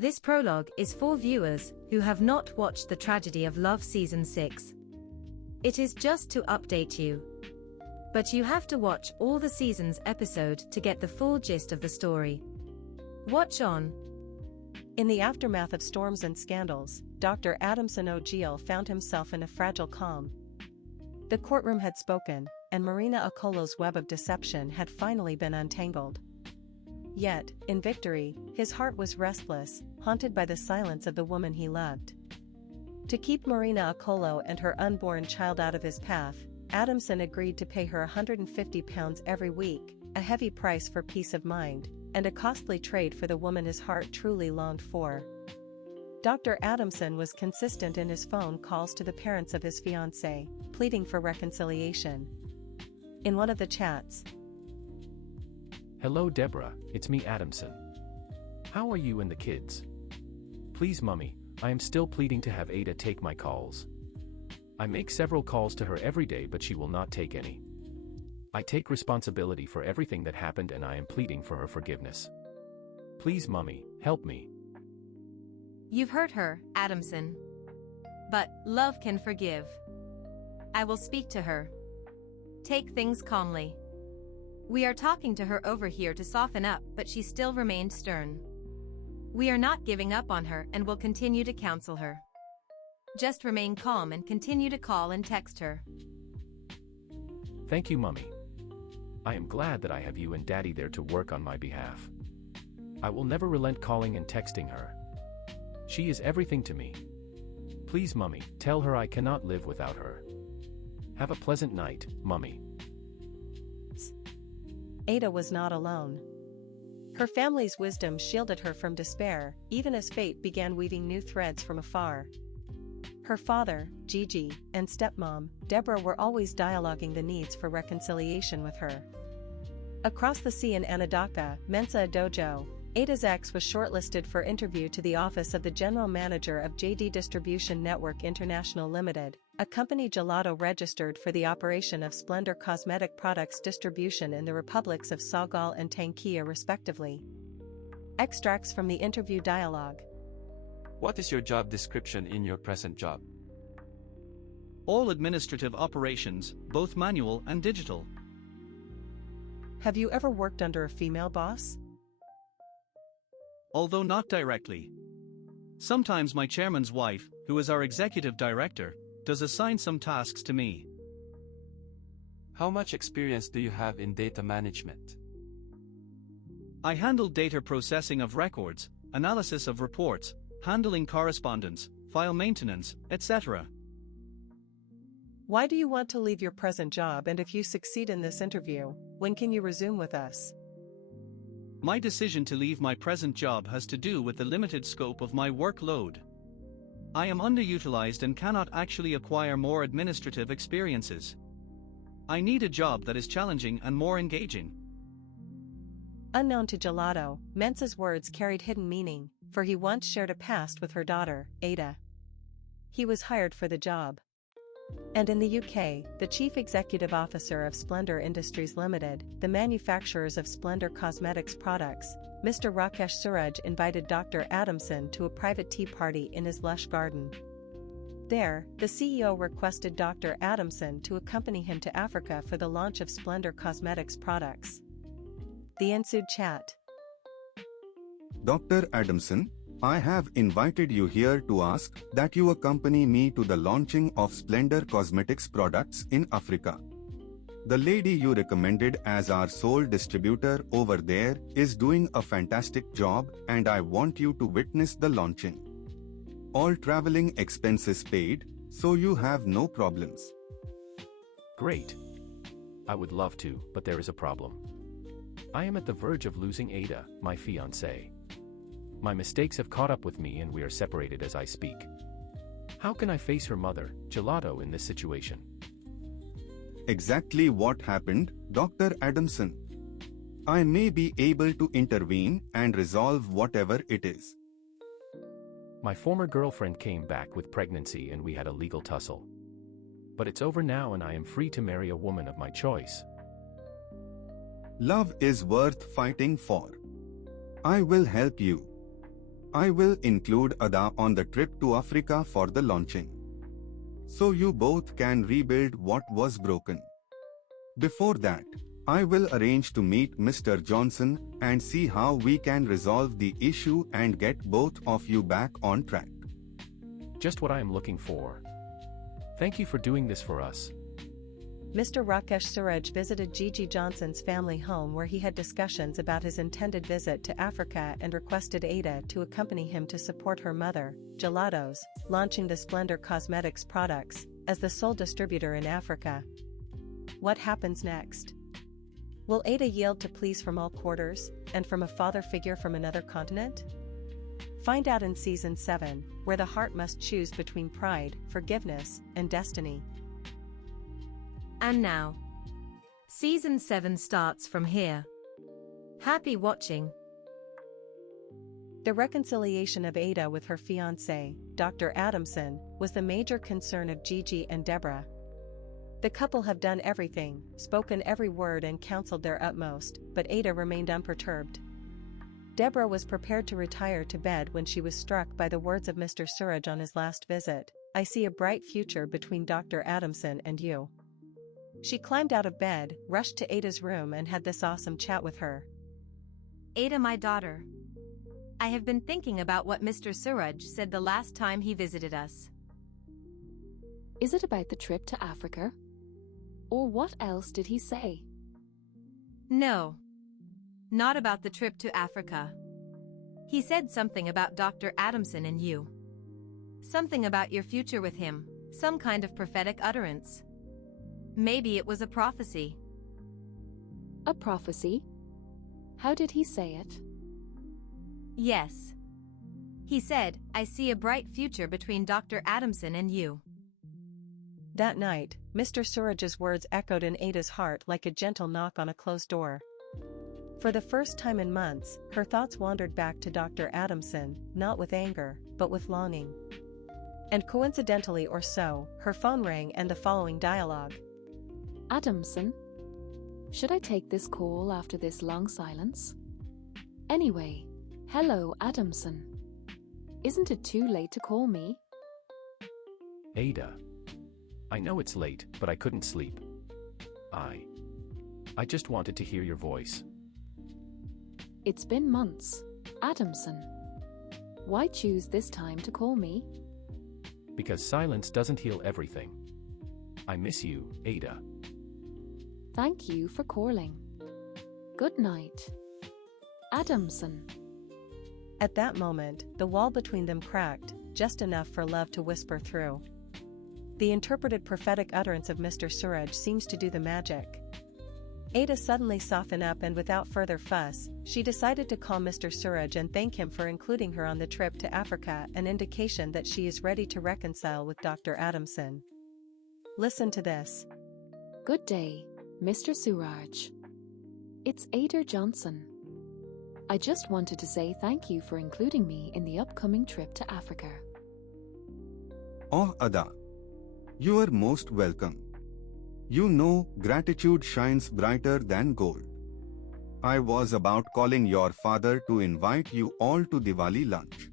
This prologue is for viewers who have not watched The Tragedy of Love Season 6. It is just to update you. But you have to watch all the season's episode to get the full gist of the story. Watch on. In the aftermath of storms and scandals, Dr. Adamson O'Giel found himself in a fragile calm. The courtroom had spoken, and Marina Okolo's web of deception had finally been untangled. Yet, in victory, his heart was restless, haunted by the silence of the woman he loved. To keep Marina Okolo and her unborn child out of his path, Adamson agreed to pay her £150 every week, a heavy price for peace of mind, and a costly trade for the woman his heart truly longed for. Dr. Adamson was consistent in his phone calls to the parents of his fiancée, pleading for reconciliation. In one of the chats, "Hello Deborah, it's me Adamson. How are you and the kids? Please mummy, I am still pleading to have Ada take my calls. I make several calls to her every day but she will not take any. I take responsibility for everything that happened and I am pleading for her forgiveness. Please mummy, help me." You've hurt her, Adamson. But love can forgive. I will speak to her. Take things calmly. We are talking to her over here to soften up, but she still remained stern. We are not giving up on her and will continue to counsel her. Just remain calm and continue to call and text her. Thank you mummy. I am glad that I have you and daddy there to work on my behalf. I will never relent calling and texting her. She is everything to me. Please mummy, tell her I cannot live without her. Have a pleasant night, mummy. Ada was not alone. Her family's wisdom shielded her from despair, even as fate began weaving new threads from afar. Her father, Gigi, and stepmom, Deborah were always dialoguing the needs for reconciliation with her. Across the sea in Anadaka, Mensa Dojo, Ada's ex was shortlisted for interview to the office of the general manager of JD Distribution Network International Limited, a company gelato registered for the operation of Splendor cosmetic products distribution in the republics of Sagal and Tankia respectively. Extracts from the interview dialogue. What is your job description in your present job? All administrative operations, both manual and digital. Have you ever worked under a female boss? Although not directly. Sometimes my chairman's wife, who is our executive director, does assign some tasks to me. How much experience do you have in data management? I handle data processing of records, analysis of reports, handling correspondence, file maintenance, etc. Why do you want to leave your present job, and if you succeed in this interview, when can you resume with us? My decision to leave my present job has to do with the limited scope of my workload. I am underutilized and cannot actually acquire more administrative experiences. I need a job that is challenging and more engaging. Unknown to Gelato, Mensa's words carried hidden meaning, for he once shared a past with her daughter, Ada. He was hired for the job. And in the UK, the chief executive officer of Splendor Industries Limited, the manufacturers of Splendor Cosmetics products, Mr. Rakesh Suraj invited Dr. Adamson to a private tea party in his lush garden. There, the CEO requested Dr. Adamson to accompany him to Africa for the launch of Splendor Cosmetics products. The ensued chat. Dr. Adamson, I have invited you here to ask that you accompany me to the launching of Splendor Cosmetics products in Africa. The lady you recommended as our sole distributor over there is doing a fantastic job and I want you to witness the launching. All traveling expenses paid, so you have no problems. Great. I would love to, but there is a problem. I am at the verge of losing Ada, my fiancée. My mistakes have caught up with me and we are separated as I speak. How can I face her mother, Gelato, in this situation? Exactly what happened, Dr. Adamson. I may be able to intervene and resolve whatever it is. My former girlfriend came back with pregnancy and we had a legal tussle. But it's over now and I am free to marry a woman of my choice. Love is worth fighting for. I will help you. I will include Ada on the trip to Africa for the launching. So you both can rebuild what was broken. Before that, I will arrange to meet Mr. Johnson and see how we can resolve the issue and get both of you back on track. Just what I am looking for. Thank you for doing this for us. Mr. Rakesh Suraj visited Gigi Johnson's family home where he had discussions about his intended visit to Africa and requested Ada to accompany him to support her mother, Gelatos, launching the Splendor Cosmetics products, as the sole distributor in Africa. What happens next? Will Ada yield to pleas from all quarters, and from a father figure from another continent? Find out in Season 7, where the heart must choose between pride, forgiveness, and destiny. And now, Season 7 starts from here. Happy watching. The reconciliation of Ada with her fiancé, Dr. Adamson, was the major concern of Gigi and Deborah. The couple have done everything, spoken every word and counseled their utmost, but Ada remained unperturbed. Deborah was prepared to retire to bed when she was struck by the words of Mr. Suraj on his last visit, "I see a bright future between Dr. Adamson and you." She climbed out of bed, rushed to Ada's room and had this awesome chat with her. Ada, my daughter. I have been thinking about what Mr. Suraj said the last time he visited us. Is it about the trip to Africa? Or what else did he say? No. Not about the trip to Africa. He said something about Dr. Adamson and you. Something about your future with him, some kind of prophetic utterance. Maybe it was a prophecy. A prophecy? How did he say it? Yes. He said, "I see a bright future between Dr. Adamson and you." That night, Mr. Suraj's words echoed in Ada's heart like a gentle knock on a closed door. For the first time in months, her thoughts wandered back to Dr. Adamson, not with anger, but with longing. And coincidentally or so, her phone rang and the following dialogue. Adamson? Should I take this call after this long silence? Anyway, hello Adamson. Isn't it too late to call me? Ada. I know it's late, but I couldn't sleep. I just wanted to hear your voice. It's been months, Adamson. Why choose this time to call me? Because silence doesn't heal everything. I miss you, Ada. Thank you for calling. Good night. Adamson. At that moment, the wall between them cracked, just enough for love to whisper through. The interpreted prophetic utterance of Mr. Suraj seems to do the magic. Ada suddenly softened up and without further fuss, she decided to call Mr. Suraj and thank him for including her on the trip to Africa, an indication that she is ready to reconcile with Dr. Adamson. Listen to this. Good day, Mr. Suraj. It's Ada Johnson. I just wanted to say thank you for including me in the upcoming trip to Africa. Oh, Ada. You are most welcome. You know, gratitude shines brighter than gold. I was about calling your father to invite you all to Diwali lunch.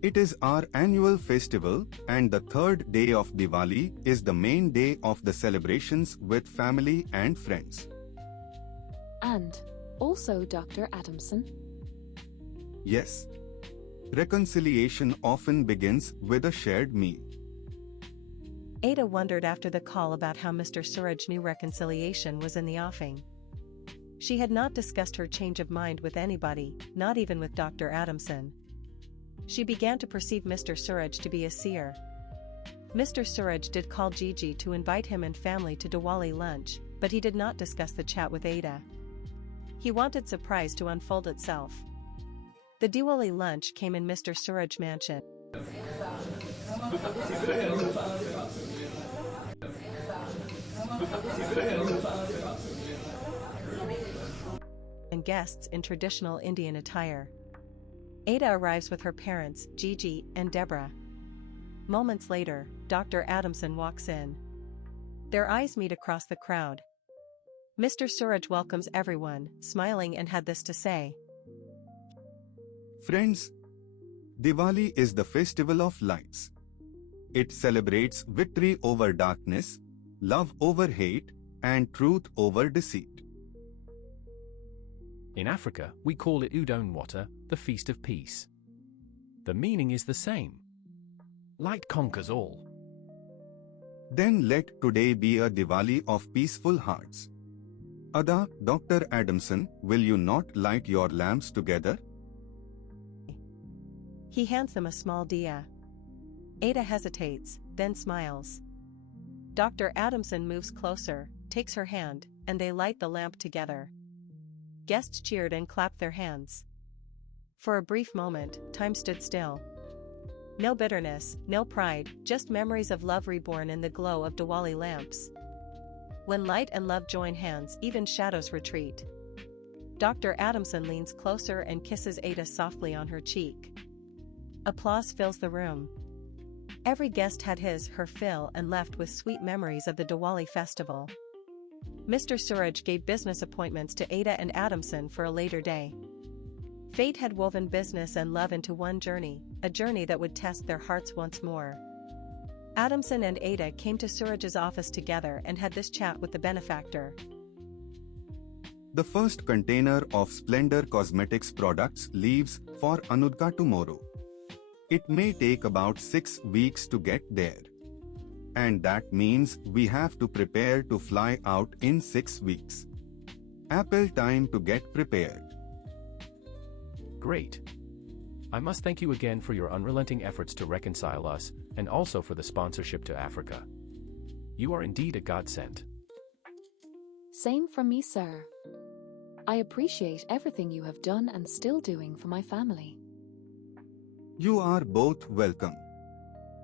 It is our annual festival, and the third day of Diwali is the main day of the celebrations with family and friends. And also Dr. Adamson? Yes. Reconciliation often begins with a shared meal. Ada wondered after the call about how Mr. Suraj knew reconciliation was in the offing. She had not discussed her change of mind with anybody, not even with Dr. Adamson. She began to perceive Mr. Suraj to be a seer. Mr. Suraj did call Gigi to invite him and family to Diwali lunch, but he did not discuss the chat with Ada. He wanted surprise to unfold itself. The Diwali lunch came in Mr. Suraj mansion. And guests in traditional Indian attire. Ada arrives with her parents, Gigi and Deborah. Moments later, Dr. Adamson walks in. Their eyes meet across the crowd. Mr. Suraj welcomes everyone, smiling, and had this to say. Friends, Diwali is the festival of lights. It celebrates victory over darkness, love over hate, and truth over deceit. In Africa, we call it Udon Wata, the Feast of Peace. The meaning is the same. Light conquers all. Then let today be a Diwali of peaceful hearts. Ada, Dr. Adamson, will you not light your lamps together? He hands them a small diya. Ada hesitates, then smiles. Dr. Adamson moves closer, takes her hand, and they light the lamp together. Guests cheered and clapped their hands. For a brief moment, time stood still. No bitterness, no pride, just memories of love reborn in the glow of Diwali lamps. When light and love join hands, even shadows retreat. Dr. Adamson leans closer and kisses Ada softly on her cheek. Applause fills the room. Every guest had her fill and left with sweet memories of the Diwali festival. Mr. Suraj gave business appointments to Ada and Adamson for a later day. Fate had woven business and love into one journey, a journey that would test their hearts once more. Adamson and Ada came to Suraj's office together and had this chat with the benefactor. The first container of Splendor Cosmetics products leaves for Anudka tomorrow. It may take about 6 weeks to get there. And that means we have to prepare to fly out in 6 weeks. Ample time to get prepared. Great. I must thank you again for your unrelenting efforts to reconcile us, and also for the sponsorship to Africa. You are indeed a godsend. Same from me, sir. I appreciate everything you have done and still doing for my family. You are both welcome.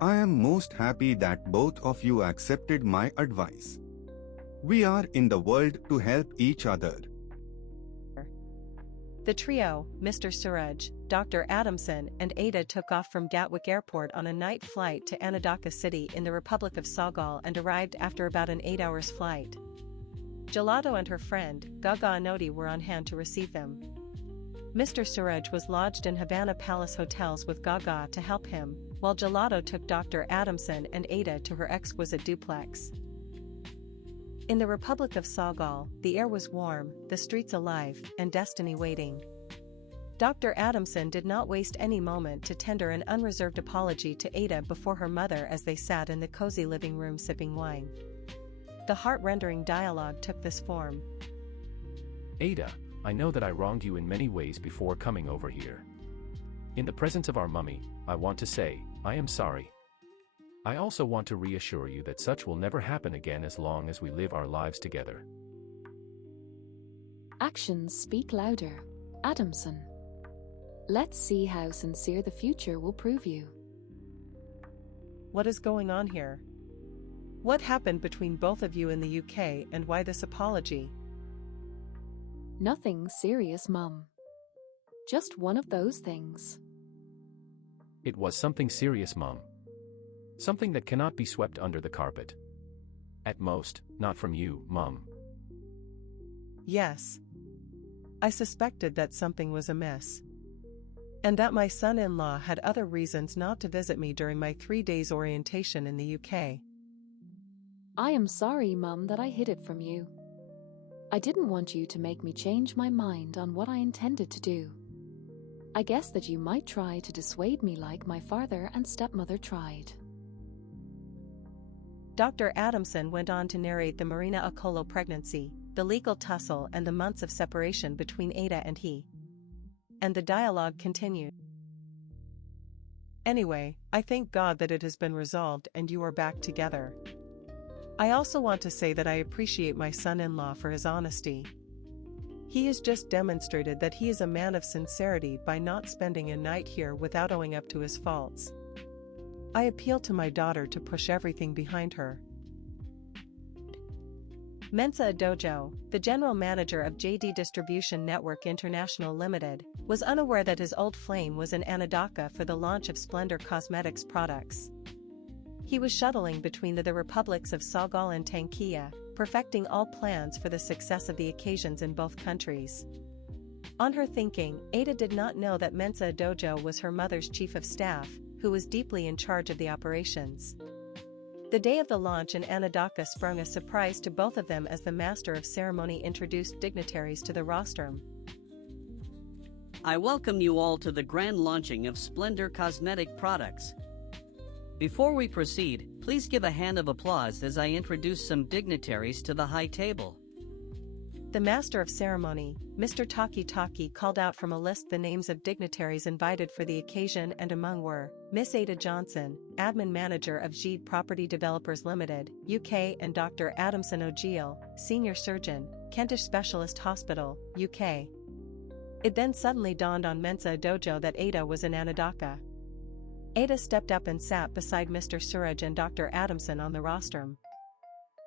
I am most happy that both of you accepted my advice. We are in the world to help each other. The trio, Mr. Suraj, Dr. Adamson, and Ada took off from Gatwick Airport on a night flight to Anodaka City in the Republic of Senegal and arrived after about an 8-hour flight. Gelato and her friend, Gaga Anodi, were on hand to receive them. Mr. Suraj was lodged in Havana Palace hotels with Gaga to help him, while Gelato took Dr. Adamson and Ada to her exquisite duplex. In the Republic of Senegal, the air was warm, the streets alive, and destiny waiting. Dr. Adamson did not waste any moment to tender an unreserved apology to Ada before her mother as they sat in the cozy living room sipping wine. The heart-rendering dialogue took this form. Ada, I know that I wronged you in many ways before coming over here. In the presence of our mummy, I want to say, I am sorry. I also want to reassure you that such will never happen again as long as we live our lives together. Actions speak louder, Adamson. Let's see how sincere the future will prove you. What is going on here? What happened between both of you in the UK and why this apology? Nothing serious, Mum. Just one of those things. It was something serious, Mum. Something that cannot be swept under the carpet. At most, not from you, Mum. Yes. I suspected that something was amiss. And that my son-in-law had other reasons not to visit me during my 3 days orientation in the UK. I am sorry, Mum, that I hid it from you. I didn't want you to make me change my mind on what I intended to do. I guess that you might try to dissuade me like my father and stepmother tried. Dr. Adamson went on to narrate the Marina Akolo pregnancy, the legal tussle and the months of separation between Ada and he. And the dialogue continued. Anyway, I thank God that it has been resolved and you are back together. I also want to say that I appreciate my son-in-law for his honesty. He has just demonstrated that he is a man of sincerity by not spending a night here without owing up to his faults. I appeal to my daughter to push everything behind her. Mensa Adojo, the general manager of JD Distribution Network International Limited, was unaware that his old flame was in Anodaka for the launch of Splendor Cosmetics products. He was shuttling between the republics of Senegal and Tankia, perfecting all plans for the success of the occasions in both countries. On her thinking, Ada did not know that Mensa Dojo was her mother's chief of staff, who was deeply in charge of the operations. The day of the launch in Anadaka sprung a surprise to both of them as the master of ceremony introduced dignitaries to the rostrum. I welcome you all to the grand launching of Splendor Cosmetic Products. Before we proceed, please give a hand of applause as I introduce some dignitaries to the high table. The master of ceremony, Mr. Taki, called out from a list the names of dignitaries invited for the occasion, and among were Miss Ada Johnson, admin manager of Gede Property Developers Limited, UK, and Dr. Adamson O'Giel, senior surgeon, Kentish Specialist Hospital, UK. It then suddenly dawned on Mensa Dojo that Ada was in Anadaka. Ada stepped up and sat beside Mr. Suraj and Dr. Adamson on the rostrum.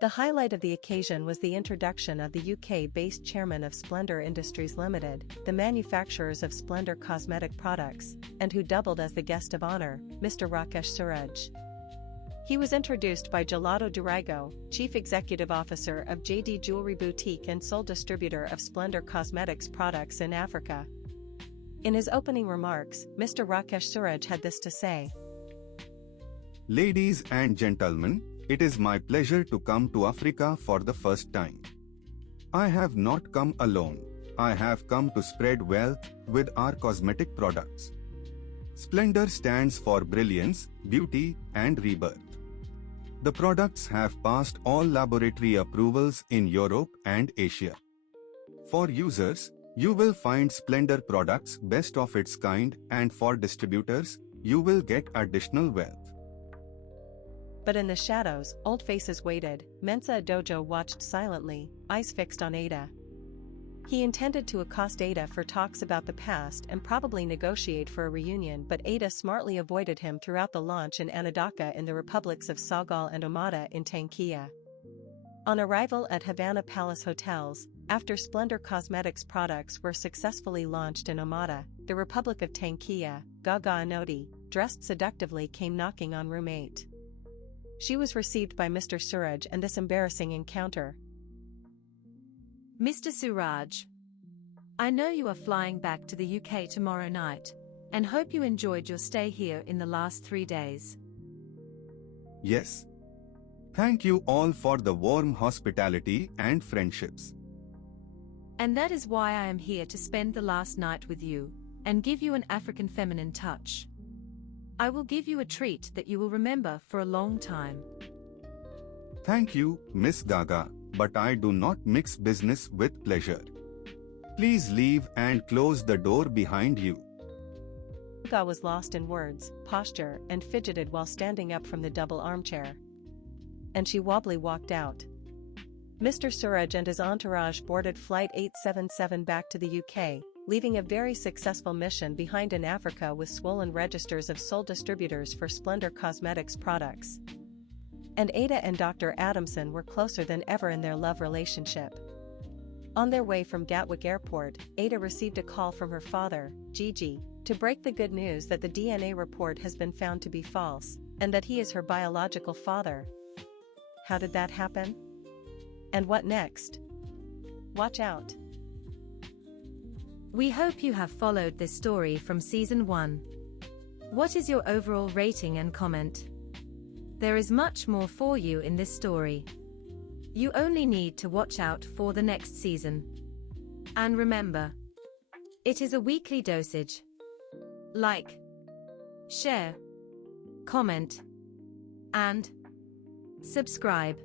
The highlight of the occasion was the introduction of the UK-based chairman of Splendor Industries Limited, the manufacturers of Splendor Cosmetic Products, and who doubled as the guest of honor, Mr. Rakesh Suraj. He was introduced by Gelato Durago, Chief Executive Officer of JD Jewelry Boutique and sole distributor of Splendor Cosmetics products in Africa. In his opening remarks, Mr. Rakesh Suraj had this to say. Ladies and gentlemen, it is my pleasure to come to Africa for the first time. I have not come alone. I have come to spread wealth with our cosmetic products. Splendor stands for brilliance, beauty, and rebirth. The products have passed all laboratory approvals in Europe and Asia. For users, you will find Splendor products best of its kind, and for distributors, you will get additional wealth. But in the shadows, old faces waited. Mensa Dojo watched silently, eyes fixed on Ada. He intended to accost Ada for talks about the past and probably negotiate for a reunion, but Ada smartly avoided him throughout the launch in Anadaka in the republics of Sagal and Omata in Tankia. On arrival at Havana Palace Hotels, after Splendor Cosmetics products were successfully launched in Omata, the Republic of Tankia, Gaga Anodi, dressed seductively, came knocking on room 8. She was received by Mr. Suraj and this embarrassing encounter. Mr. Suraj, I know you are flying back to the UK tomorrow night, and hope you enjoyed your stay here in the last 3 days. Yes. Thank you all for the warm hospitality and friendships. And that is why I am here to spend the last night with you, and give you an African feminine touch. I will give you a treat that you will remember for a long time. Thank you, Miss Gaga, but I do not mix business with pleasure. Please leave and close the door behind you. Gaga was lost in words, posture, and fidgeted while standing up from the double armchair. And she wobbly walked out. Mr. Suraj and his entourage boarded Flight 877 back to the UK, leaving a very successful mission behind in Africa with swollen registers of sole distributors for Splendor Cosmetics products. And Ada and Dr. Adamson were closer than ever in their love relationship. On their way from Gatwick Airport, Ada received a call from her father, Gigi, to break the good news that the DNA report has been found to be false, and that he is her biological father. How did that happen? And what next? Watch out. We hope you have followed this story from Season 1. What is your overall rating and comment? There is much more for you in this story. You only need to watch out for the next season. And remember, it is a weekly dosage. Like, share, comment, and subscribe.